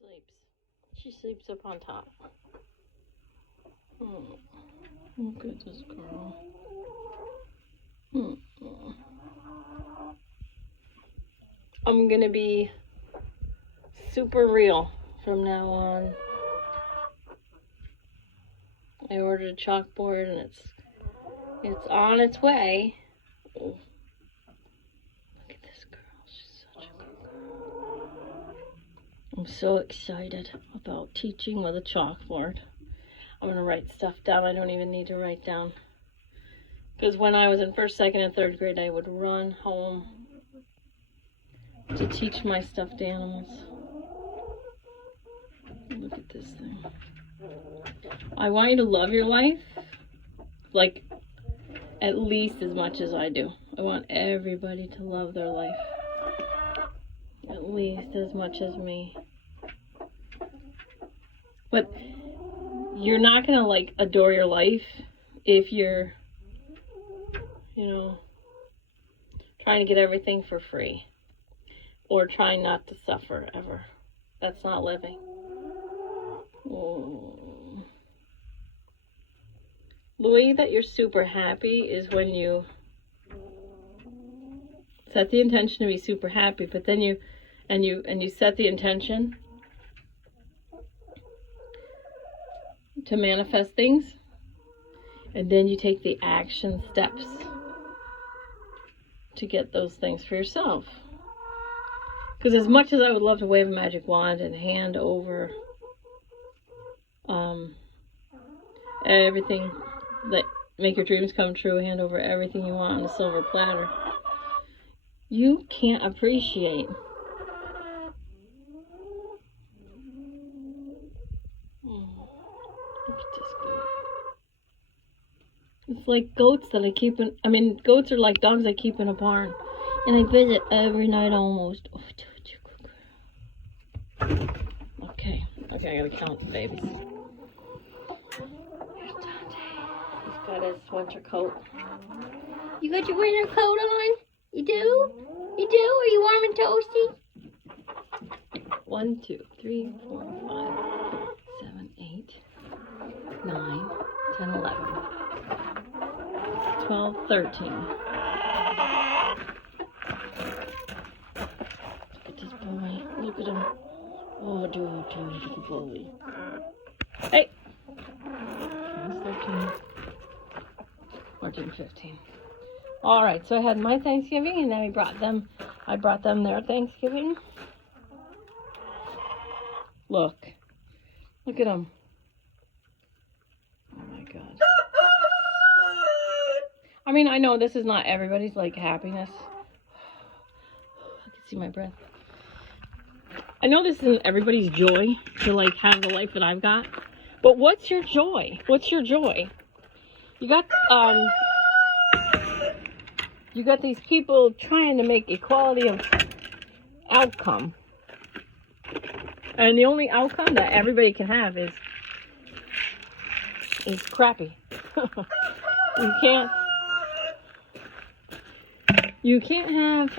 sleeps. She sleeps up on top. Oh, look at this girl. I'm gonna be super real from now on. I ordered a chalkboard and it's on its way. Oh. Look at this girl. She's such a good girl. I'm so excited about teaching with a chalkboard. I'm gonna write stuff down I don't even need to write down. Because when I was in first, second, and third grade, I would run home to teach my stuffed animals. Look at this thing. I want you to love your life, like, at least as much as I do. I want everybody to love their life, at least as much as me. But you're not gonna, like, adore your life if you're, you know, trying to get everything for free. Or trying not to suffer ever. That's not living. Oh. The way that you're super happy is when you set the intention to be super happy, but then you set the intention to manifest things, and then you take the action steps to get those things for yourself. Because as much as I would love to wave a magic wand and hand over everything that make your dreams come true, hand over everything you want on a silver platter, you can't appreciate look at this goat. It's like goats that I keep in, goats are like dogs I keep in a barn. And I visit every night almost. Oh, okay, I gotta count the babies. Here's Dante. He's got his winter coat. You got your winter coat on? You do? You do? Are you warm and toasty? 1, 2, 3, 4, 5, 7, 8, 9, 10, 11, 12, 13. Look at him. Oh, dude, good boy. Hey! He's 13, 14, 15. Alright, so I had my Thanksgiving, and then I brought them their Thanksgiving. Look at them. Oh my God. I mean, I know this is not everybody's, like, happiness. I can see my breath. I know this isn't everybody's joy to, like, have the life that I've got, but what's your joy? What's your joy? You got these people trying to make equality of outcome, and the only outcome that everybody can have is crappy. You can't have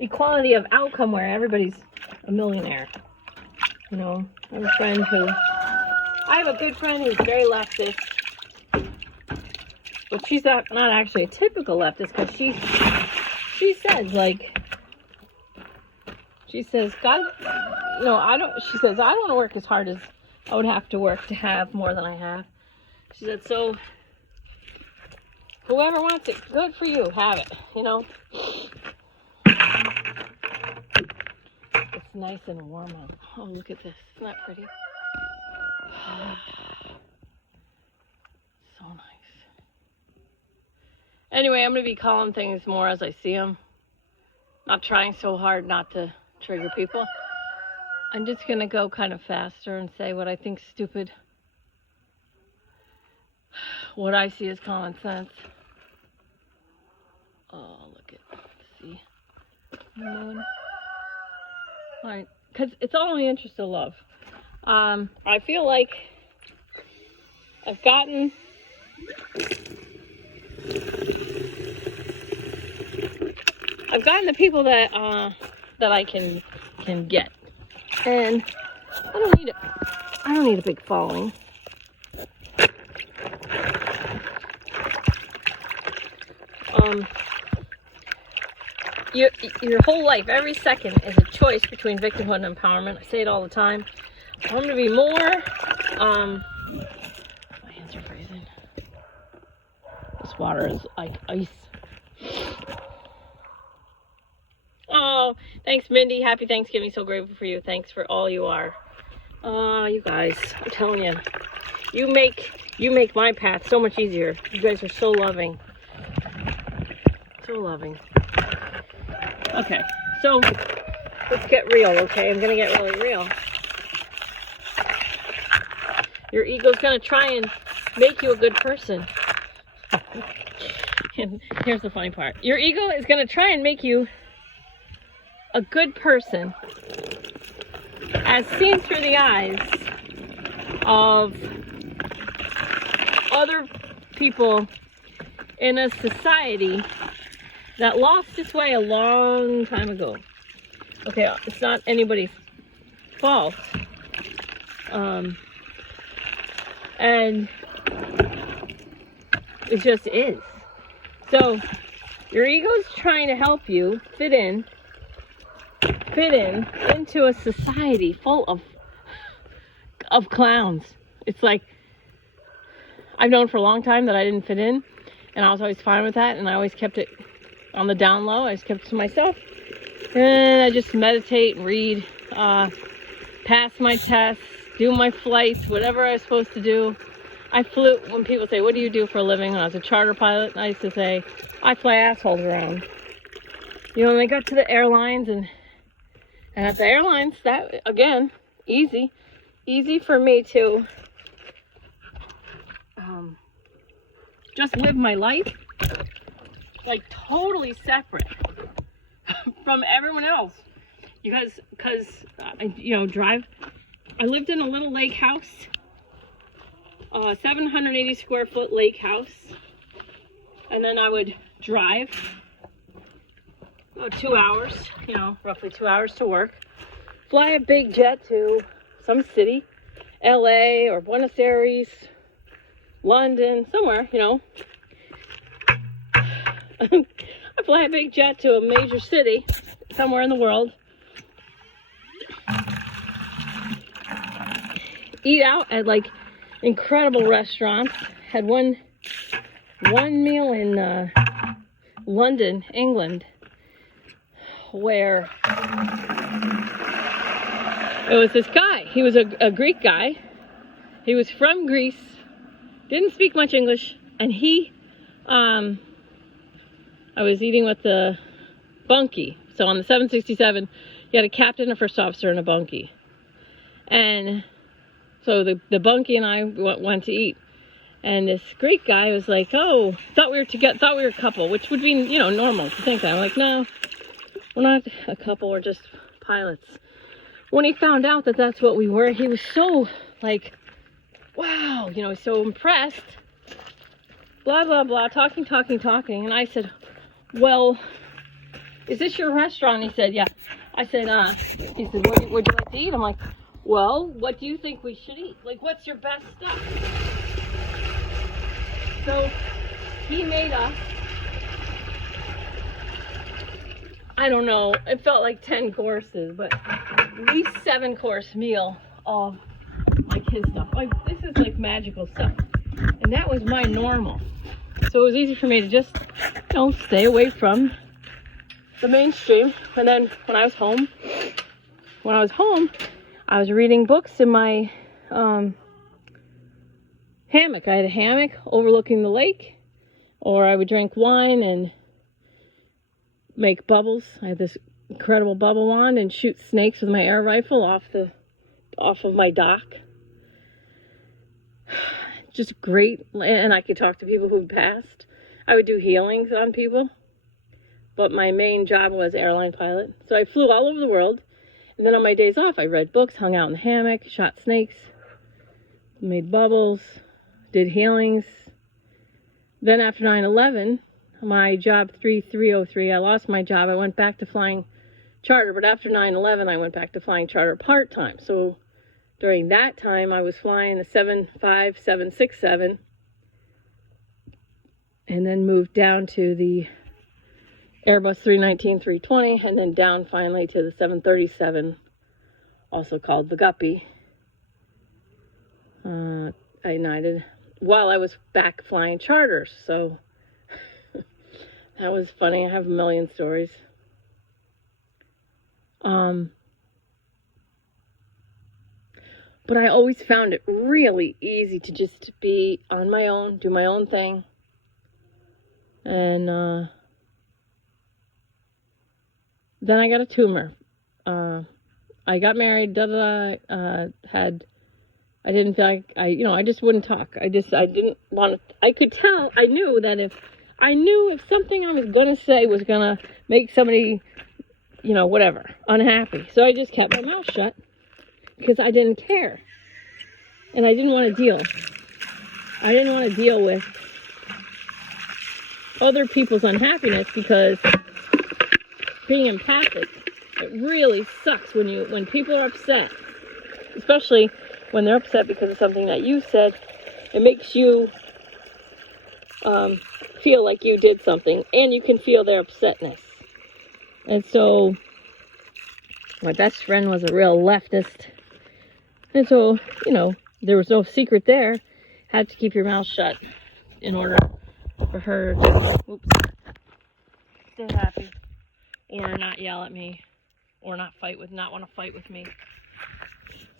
equality of outcome where everybody's a millionaire. You know, I have a good friend who's very leftist, but she's not actually a typical leftist, because she says, God, you know, I don't want to work as hard as I would have to work to have more than I have. She said, so whoever wants it, good for you, have it, you know. It's nice and warm out. Oh, look at this. Isn't that pretty? So nice. Anyway, I'm going to be calling things more as I see them. Not trying so hard not to trigger people. I'm just going to go kind of faster and say what I think's stupid. What I see as common sense. Oh, look at, see, moon. Alright, because it's all in the interest of love. I feel like I've gotten the people that I can can get. And I don't need a big following. Your whole life, every second, is a choice between victimhood and empowerment. I say it all the time. I want to be more. My hands are freezing. This water is like ice. Oh, thanks, Mindy. Happy Thanksgiving. So grateful for you. Thanks for all you are. You guys, I'm telling you, you make my path so much easier. You guys are so loving. So loving. Okay, so let's get real, okay? I'm gonna get really real. Your ego's gonna try and make you a good person. And here's the funny part. Your ego is gonna try and make you a good person as seen through the eyes of other people in a society that lost its way a long time ago. Okay, it's not anybody's fault. And it just is. So your ego's trying to help you fit in into a society full of clowns. It's like, I've known for a long time that I didn't fit in, and I was always fine with that, and I always kept it on the down low. I just kept it to myself, and I just meditate and read, pass my tests, do my flights, whatever I was supposed to do. I flew. When people say, what do you do for a living? When I was a charter pilot, I used to say, I fly assholes around. You know, when I got to the airlines, and at the airlines, that, again, easy for me to just live my life, like totally separate from everyone else, because I lived in a little lake house, 780 square foot lake house, and then I would drive about 2 hours, roughly 2 hours to work, fly a big jet to some city, LA or Buenos Aires, London, somewhere, I fly a big jet to a major city somewhere in the world, eat out at like incredible restaurants. Had one meal in London, England, where it was this guy. He was a Greek guy. He was from Greece, didn't speak much English, and I was eating with the bunkie. So on the 767, you had a captain, a first officer, and a bunkie. And so the bunkie and I went to eat. And this Greek guy was like, oh, thought we were a couple, which would be, normal to think that. I'm like, no, we're not a couple, we're just pilots. When he found out that that's what we were, he was so like, wow, so impressed. Blah, blah, blah, talking. And I said, well, is this your restaurant? He said, yeah. I said, he said, would you like to eat? I'm like, well, what do you think we should eat? Like, what's your best stuff? So he made us, I don't know, it felt like 10 courses, but at least 7-course meal of like his stuff. Like, this is like magical stuff. And that was my normal. So it was easy for me to just, stay away from the mainstream. And then when I was home, I was reading books in my hammock. I had a hammock overlooking the lake, or I would drink wine and make bubbles. I had this incredible bubble wand and shoot snakes with my air rifle off of my dock. Just great. And I could talk to people who'd passed. I would do healings on people, but my main job was airline pilot. So I flew all over the world, and then on my days off I read books, hung out in the hammock, shot snakes, made bubbles, did healings. Then after 9/11, my job 3303, I lost my job. I went back to flying charter, but after 9/11, I went back to flying charter part-time. So during that time, I was flying the 75767, and then moved down to the Airbus 319-320, and then down finally to the 737, also called the Guppy, United, while I was back flying charters. So that was funny. I have a million stories. But I always found it really easy to just be on my own, do my own thing. And then I got a tumor. I got married, I didn't feel like, I just wouldn't talk. I didn't want to, I could tell, I knew if something I was going to say was going to make somebody, whatever, unhappy. So I just kept my mouth shut because I didn't care. And I didn't want to deal. I didn't want to deal with other people's unhappiness, because being empathic, it really sucks when people are upset, especially when they're upset because of something that you said. It makes you feel like you did something, and you can feel their upsetness. And so my best friend was a real leftist, and so there was no secret there. Had to keep your mouth shut in order for her to stay happy, or not yell at me, or not want to fight with me.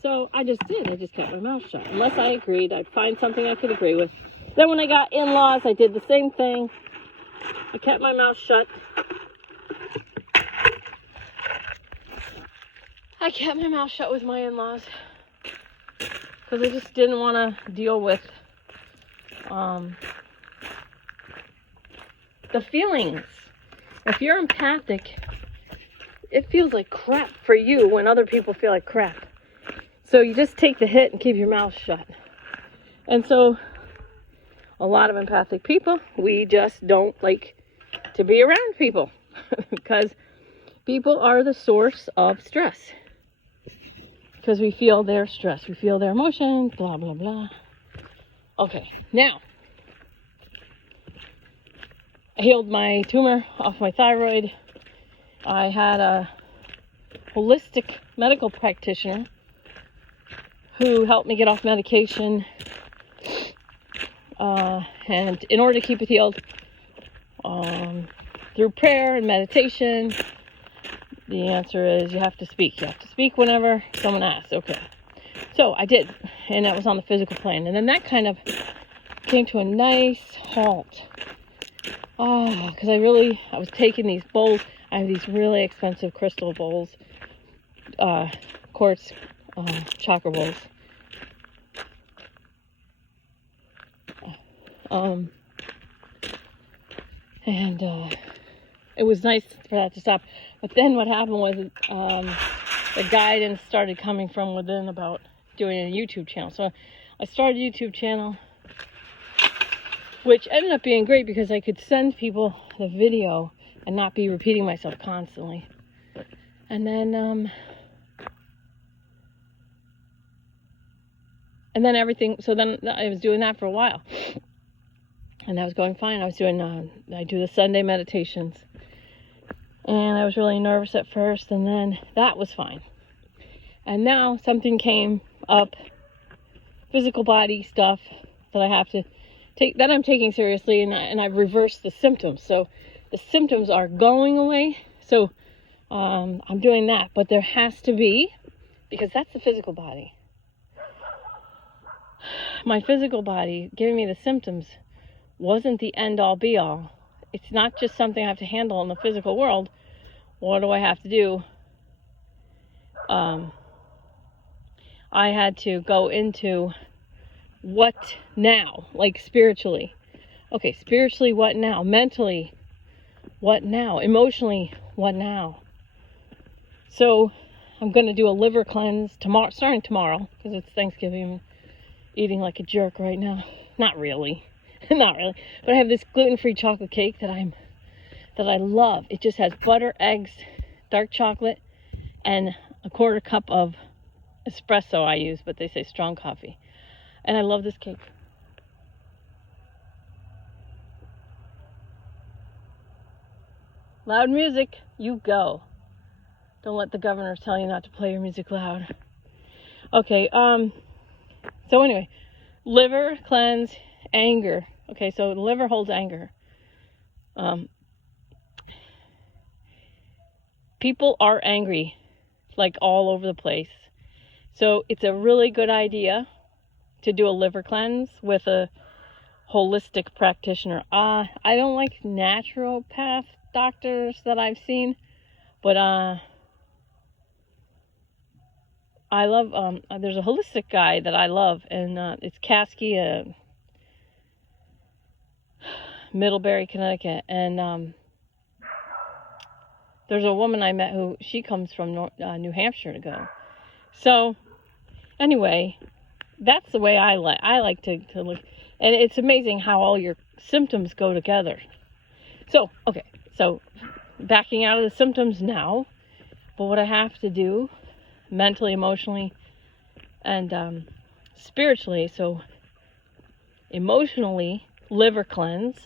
So I just did. I just kept my mouth shut. Unless I agreed, I'd find something I could agree with. Then when I got in-laws, I did the same thing. I kept my mouth shut. I kept my mouth shut with my in-laws, because I just didn't want to deal with the feelings. If you're empathic, it feels like crap for you when other people feel like crap. So you just take the hit and keep your mouth shut. And so a lot of empathic people, we just don't like to be around people because people are the source of stress. Because we feel their stress, we feel their emotions, blah, blah, blah. Okay, now, I healed my tumor off my thyroid. I had a holistic medical practitioner who helped me get off medication. And in order to keep it healed, through prayer and meditation, the answer is you have to speak. You have to speak whenever someone asks. Okay. So I did, and that was on the physical plane. And then that kind of came to a nice halt. Oh, because I was taking these bowls. I have these really expensive crystal bowls, quartz chakra bowls. And it was nice for that to stop. But then what happened was the guidance started coming from within about doing a YouTube channel. So I started a YouTube channel, which ended up being great because I could send people the video and not be repeating myself constantly. And then everything, so then I was doing that for a while. And that was going fine. I do the Sunday meditations. And I was really nervous at first, and then that was fine. And now something came up, physical body stuff that I have to take, that I'm taking seriously, and I've reversed the symptoms. So the symptoms are going away. So I'm doing that, but there has to be, because that's the physical body. My physical body giving me the symptoms wasn't the end-all be-all. It's not just something I have to handle in the physical world. What do I have to do? I had to go into what now, like spiritually. Okay, spiritually, what now? Mentally, what now? Emotionally, what now? So I'm going to do a liver cleanse tomorrow, starting tomorrow, because it's Thanksgiving. I'm eating like a jerk right now. Not really. Not really. But I have this gluten-free chocolate cake that I love. It just has butter, eggs, dark chocolate, and a quarter cup of espresso I use, but they say strong coffee. And I love this cake. Loud music, you go. Don't let the governor tell you not to play your music loud. Okay, so anyway, liver, cleanse, anger. Okay, so the liver holds anger. People are angry, like all over the place. So it's a really good idea to do a liver cleanse with a holistic practitioner. I don't like naturopath doctors that I've seen, but I love, there's a holistic guy that I love, and it's Kasky, Middlebury, Connecticut, and there's a woman I met who, she comes from New Hampshire to go. So anyway, that's the way I like to look, and it's amazing how all your symptoms go together. So, okay, so backing out of the symptoms now, but what I have to do mentally, emotionally, and spiritually. So emotionally, liver cleanse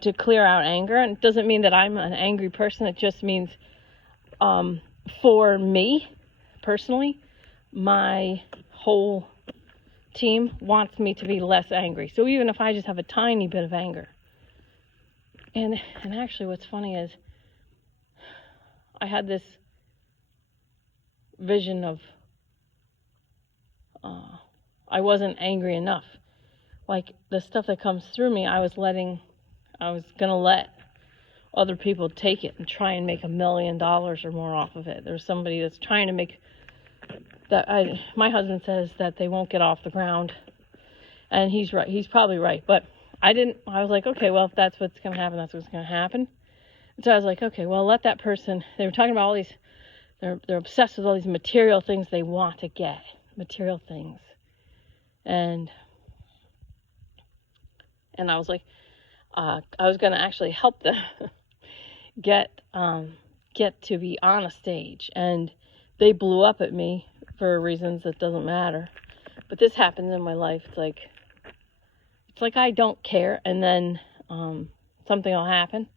to clear out anger. And it doesn't mean that I'm an angry person. It just means for me personally, my whole team wants me to be less angry. So even if I just have a tiny bit of anger, and actually what's funny is I had this vision of I wasn't angry enough. Like the stuff that comes through me, I was gonna let other people take it and try and make $1 million or more off of it. There's somebody that's trying to make that. My husband says that they won't get off the ground, and he's right. He's probably right, but I was like, okay, well, if that's what's gonna happen, that's what's gonna happen. And so I was like, okay, well, let that person. They were talking about all these. They're obsessed with all these material things they want to get, material things, and I was like, I was gonna actually help them get to be on a stage, and they blew up at me for reasons that doesn't matter. But this happens in my life. It's like I don't care, and then something will happen,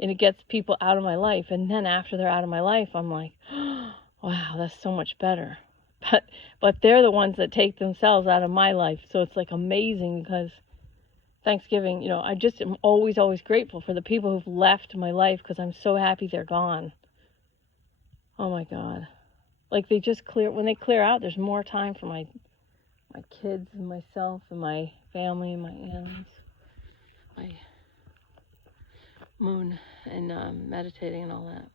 and it gets people out of my life, and then after they're out of my life, I'm like, oh, wow, that's so much better. But they're the ones that take themselves out of my life, so it's like amazing because Thanksgiving, I just am always grateful for the people who've left my life because I'm so happy they're gone. Oh my God. Like they just when they clear out, there's more time for my kids and myself and my family and my animals, my moon, and meditating and all that.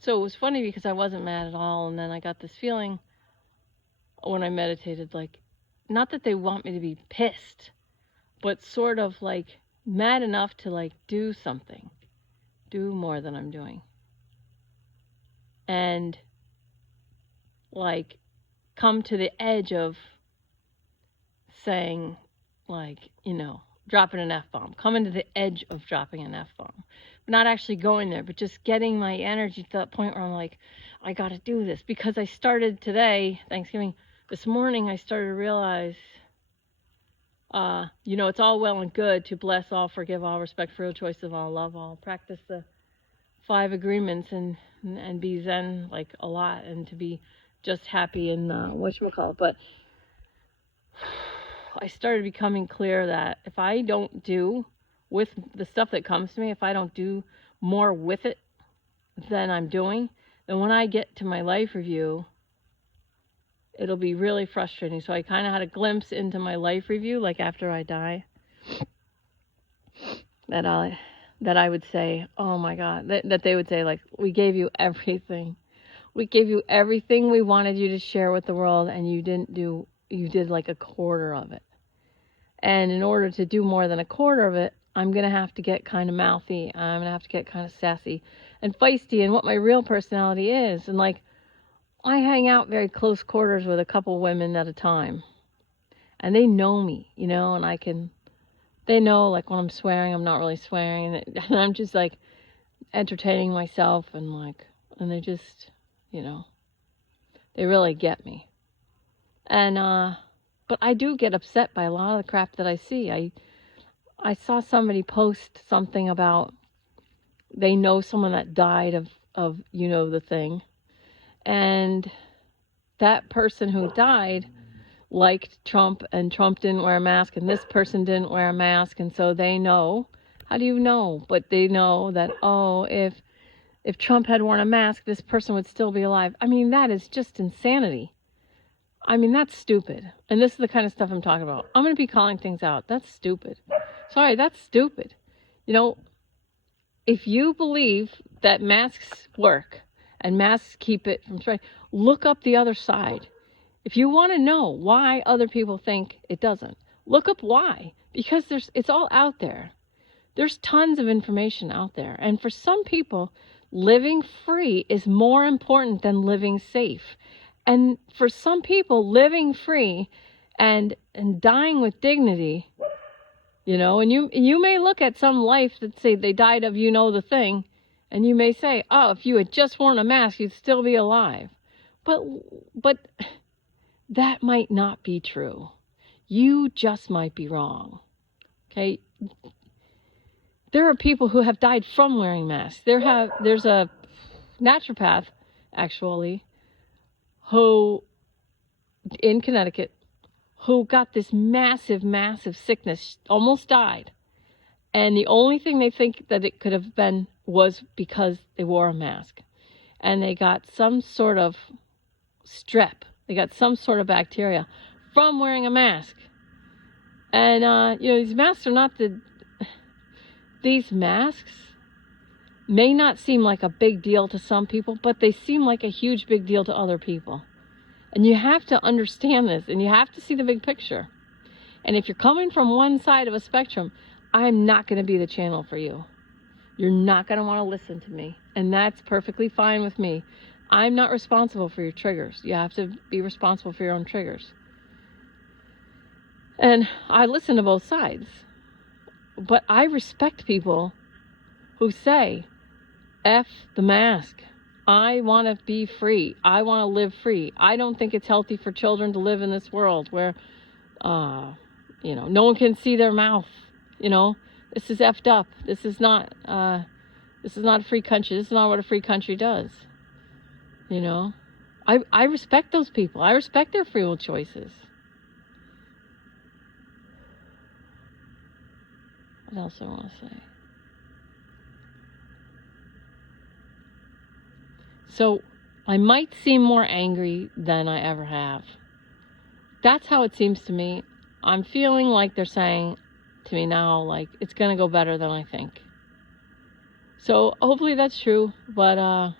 So it was funny because I wasn't mad at all, and then I got this feeling when I meditated, like, not that they want me to be pissed, but sort of like mad enough to like do something, do more than I'm doing. And like come to the edge of saying, like, dropping an F-bomb, coming to the edge of dropping an F-bomb, not actually going there, but just getting my energy to that point where I'm like, I got to do this. Because I started today, Thanksgiving, this morning, I started to realize, it's all well and good to bless all, forgive all, respect for all, choice of all, love all, practice the 5 agreements and be Zen like a lot, and to be just happy and whatchamacallit. But I started becoming clear that if I don't do with the stuff that comes to me, if I don't do more with it than I'm doing, then when I get to my life review, it'll be really frustrating. So I kind of had a glimpse into my life review, like after I die, that I would say, oh my God, that they would say, like, we gave you everything. We gave you everything we wanted you to share with the world, and you did like a quarter of it. And in order to do more than a quarter of it, I'm going to have to get kind of mouthy. I'm going to have to get kind of sassy and feisty, and what my real personality is. And like, I hang out very close quarters with a couple women at a time, and they know me, and they know, like, when I'm swearing, I'm not really swearing, and I'm just like, entertaining myself and they just, they really get me. And, but I do get upset by a lot of the crap that I see. I saw somebody post something about they know someone that died of the thing. And that person who died liked Trump, and Trump didn't wear a mask, and this person didn't wear a mask, and so they know. How do you know? But they know that, if Trump had worn a mask, this person would still be alive. I mean, that is just insanity. I mean, that's stupid. And this is the kind of stuff I'm talking about. I'm going to be calling things out. That's stupid. Sorry, that's stupid. If you believe that masks work and masks keep it from spreading, look up the other side. If you want to know why other people think it doesn't, look up why. Because it's all out there. There's tons of information out there. And for some people, living free is more important than living safe. And for some people, living free and dying with dignity, and you may look at some life that say they died of the thing, and you may say, oh, if you had just worn a mask, you'd still be alive. But that might not be true. You just might be wrong. Okay? There are people who have died from wearing masks. There's a naturopath, actually, who, in Connecticut, who got this massive, massive sickness, almost died. And the only thing they think that it could have been was because they wore a mask. And they got some sort of strep. They got some sort of bacteria from wearing a mask. And, these masks are not these masks may not seem like a big deal to some people, but they seem like a huge big deal to other people. And you have to understand this, and you have to see the big picture. And if you're coming from one side of a spectrum, I'm not going to be the channel for you. You're not going to want to listen to me. And that's perfectly fine with me. I'm not responsible for your triggers. You have to be responsible for your own triggers. And I listen to both sides. But I respect people who say, F the mask. I want to be free. I want to live free. I don't think it's healthy for children to live in this world where, no one can see their mouth. This is effed up. This is not a free country. This is not what a free country does. I respect those people. I respect their free will choices. What else do I want to say? So I might seem more angry than I ever have. That's how it seems to me. I'm feeling like they're saying to me now, like, it's going to go better than I think. So hopefully that's true, but,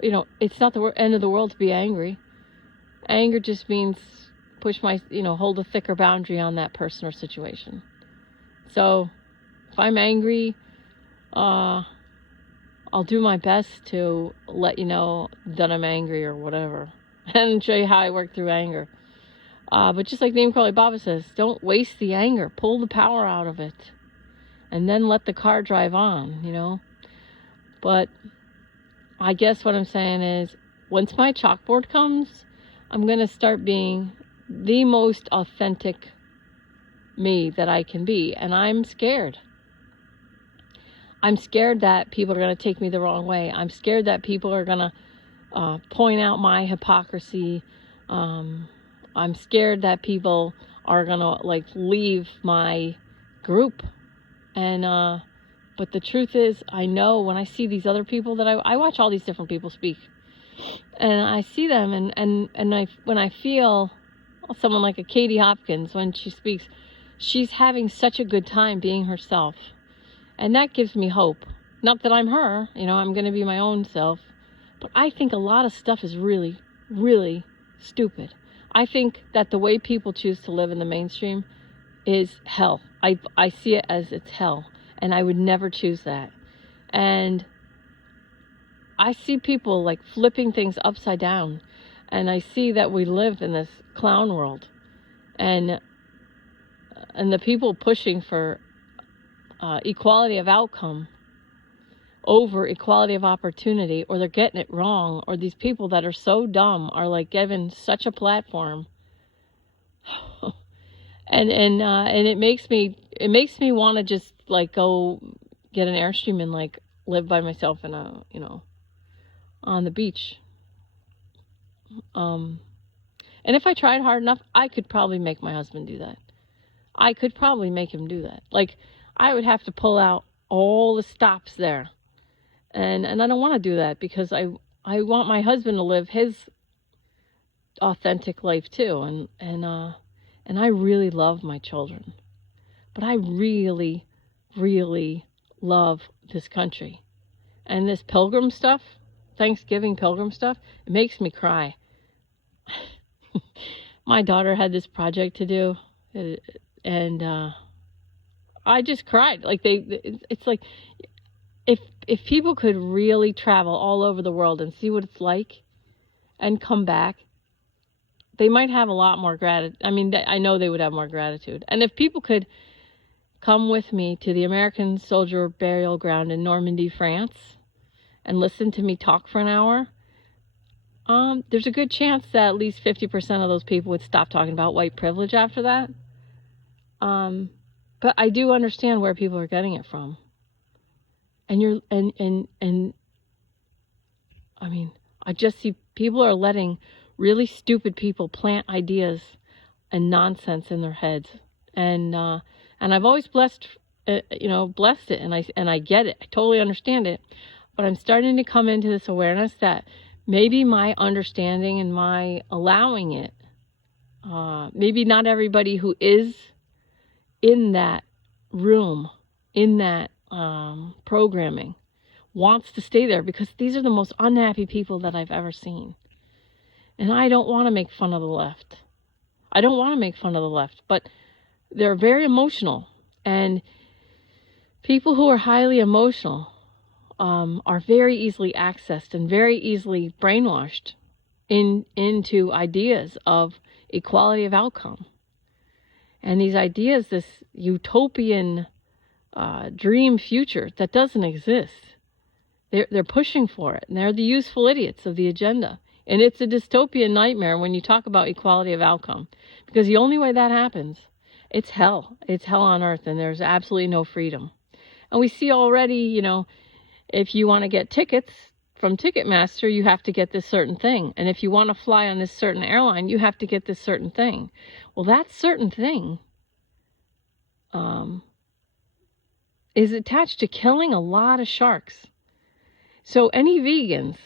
it's not the end of the world to be angry. Anger just means hold a thicker boundary on that person or situation. So if I'm angry, I'll do my best to let you know that I'm angry or whatever, and show you how I work through anger. But just like Name Crawley Baba says, don't waste the anger. Pull the power out of it. And then let the car drive on, But I guess what I'm saying is, once my chalkboard comes, I'm going to start being the most authentic me that I can be. And I'm scared. I'm scared that people are going to take me the wrong way. I'm scared that people are going to point out my hypocrisy. I'm scared that people are going to leave my group. And but the truth is, I know when I see these other people that I watch all these different people speak, and I see them, and when I feel someone like a Katie Hopkins, when she speaks, she's having such a good time being herself, and that gives me hope. Not that I'm her, I'm going to be my own self, but I think a lot of stuff is really, really stupid. I think that the way people choose to live in the mainstream is hell. I see it as it's hell, and I would never choose that. And I see people flipping things upside down, and I see that we live in this clown world, and the people pushing for equality of outcome over equality of opportunity, or they're getting it wrong, or these people that are so dumb are like given such a platform. and it makes me want to just like go get an Airstream and like live by myself in a, on the beach. And if I tried hard enough, I could probably make my husband do that. I could probably make him do that. Like, I would have to pull out all the stops there. And I don't want to do that, because I want my husband to live his authentic life too. And I really love my children. But I really, really love this country. And this pilgrim stuff, Thanksgiving pilgrim stuff, it makes me cry. My daughter had this project to do, and I just cried. Like, it's like, if people could really travel all over the world and see what it's like and come back, they might have a lot more gratitude. I mean, I know they would have more gratitude. And if people could come with me to the American Soldier Burial Ground in Normandy, France, and listen to me talk for an hour, there's a good chance that at least 50% of those people would stop talking about white privilege after that. But I do understand where people are getting it from. And I mean, I just see people are letting really stupid people plant ideas and nonsense in their heads. And I've always blessed it, and I get it. I totally understand it. But I'm starting to come into this awareness that maybe my understanding and my allowing it, maybe not everybody who is in that room, in that programming, wants to stay there, because these are the most unhappy people that I've ever seen. And I don't want to make fun of the left. I don't want to make fun of the left, but they're very emotional. And people who are highly emotional are very easily accessed and very easily brainwashed into ideas of equality of outcome. And these ideas, this utopian dream future that doesn't exist. They're pushing for it, and they're the useful idiots of the agenda. And it's a dystopian nightmare when you talk about equality of outcome, because the only way that happens, it's hell. It's hell on earth, and there's absolutely no freedom. And we see already, if you want to get tickets from Ticketmaster, you have to get this certain thing. And if you want to fly on this certain airline, you have to get this certain thing. Well, that certain thing is attached to killing a lot of sharks. So any vegans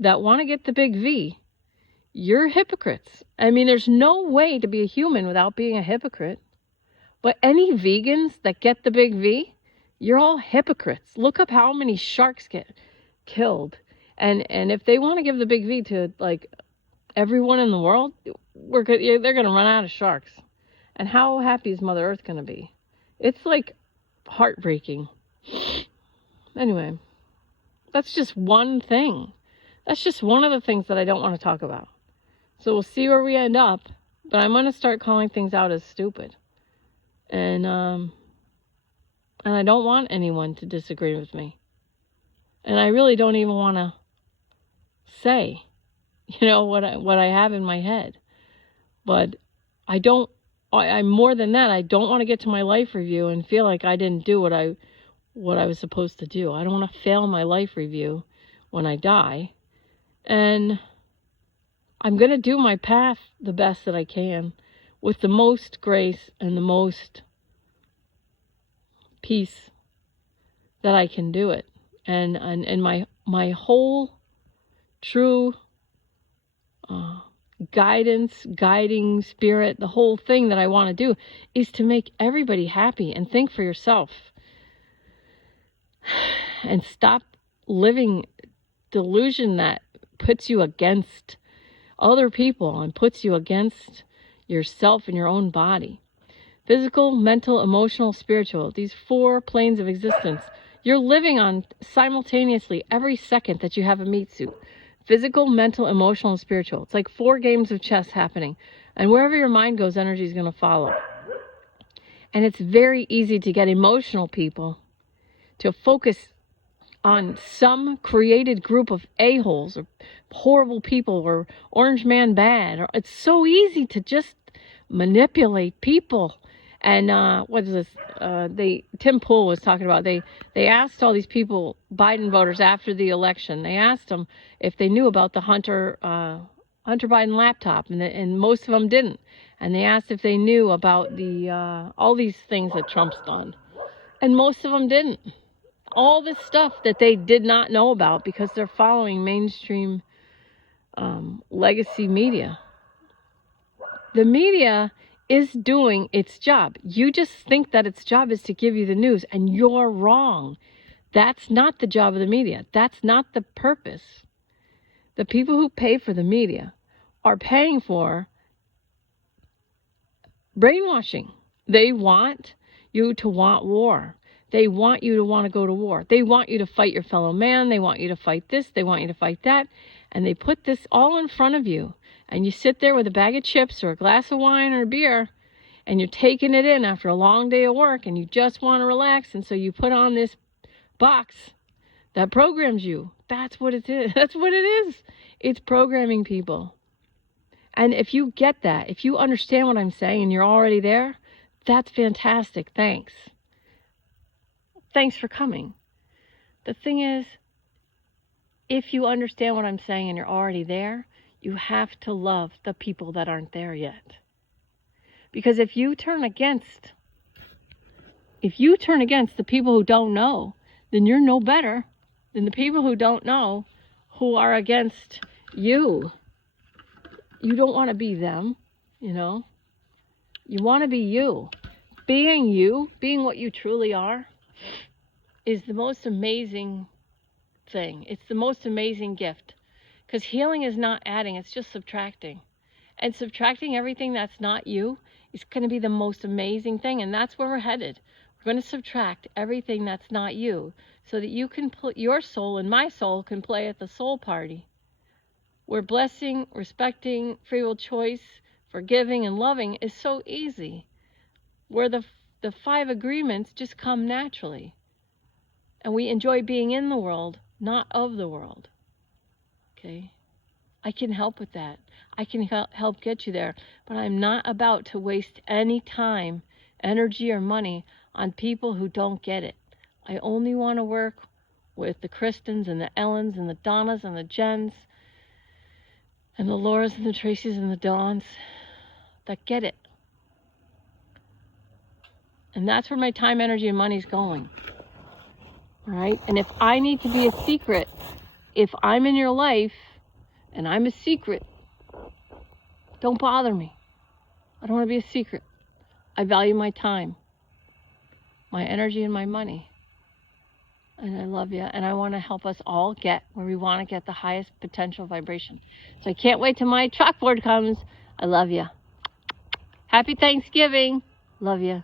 that want to get the big V, you're hypocrites. I mean, there's no way to be a human without being a hypocrite. But any vegans that get the big V, you're all hypocrites. Look up how many sharks get killed. And if they want to give the big V to like everyone in the world, they're going to run out of sharks. And how happy is Mother Earth going to be? It's like heartbreaking. Anyway, that's just one thing. That's just one of the things that I don't want to talk about. So we'll see where we end up, but I'm going to start calling things out as stupid. And I don't want anyone to disagree with me. And I really don't even want to say, what I have in my head. But I'm more than that. I don't want to get to my life review and feel like I didn't do what I was supposed to do. I don't want to fail my life review when I die. And I'm going to do my path the best that I can with the most grace and the most peace that I can do it. And my whole true guiding spirit, the whole thing that I want to do is to make everybody happy and think for yourself. And stop living delusion that puts you against other people and puts you against yourself and your own body. Physical, mental, emotional, spiritual, these 4 planes of existence, you're living on simultaneously every second that you have a meat suit. Physical, mental, emotional, and spiritual. It's like 4 games of chess happening. And wherever your mind goes, energy is going to follow. And it's very easy to get emotional people to focus on some created group of a-holes or horrible people or orange man bad. It's so easy to just manipulate people. And what is this? Tim Pool was talking about. They asked all these people, Biden voters, after the election. They asked them if they knew about the Hunter Biden laptop, and most of them didn't. And they asked if they knew about the all these things that Trump's done, and most of them didn't. All this stuff that they did not know about because they're following mainstream legacy media. The media is doing its job. You just think that its job is to give you the news, and you're wrong. That's not the job of the media. That's not the purpose. The people who pay for the media are paying for brainwashing. They want you to want war. They want you to want to go to war. They want you to fight your fellow man. They want you to fight this. They want you to fight that. And they put this all in front of you. And you sit there with a bag of chips or a glass of wine or beer, and you're taking it in after a long day of work, and you just want to relax. And so you put on this box that programs you. That's what it is. That's what it is. It's programming people. And if you get that, if you understand what I'm saying and you're already there, that's fantastic. Thanks. Thanks for coming. The thing is, if you understand what I'm saying and you're already there, you have to love the people that aren't there yet. Because if you turn against the people who don't know, then you're no better than the people who don't know, who are against you. You don't want to be them, you know. You want to be you. Being what you truly are, is the most amazing thing. It's the most amazing gift. Because healing is not adding, it's just subtracting. And subtracting everything that's not you is going to be the most amazing thing. And that's where we're headed. We're going to subtract everything that's not you so that you can put your soul and my soul can play at the soul party. Where blessing, respecting, free will choice, forgiving, and loving is so easy. Where the 5 agreements just come naturally. And we enjoy being in the world, not of the world. Okay? I can help with that. I can help get you there. But I'm not about to waste any time, energy, or money on people who don't get it. I only want to work with the Kristens and the Ellens and the Donnas and the Jens and the Lauras and the Tracys and the Dawns that get it. And that's where my time, energy, and money is going. All right? And if I need to be a secret, if I'm in your life and I'm a secret, don't bother me. I don't want to be a secret. I value my time, my energy, and my money. And I love you. And I want to help us all get where we want to get the highest potential vibration. So I can't wait till my chalkboard comes. I love you. Happy Thanksgiving. Love you.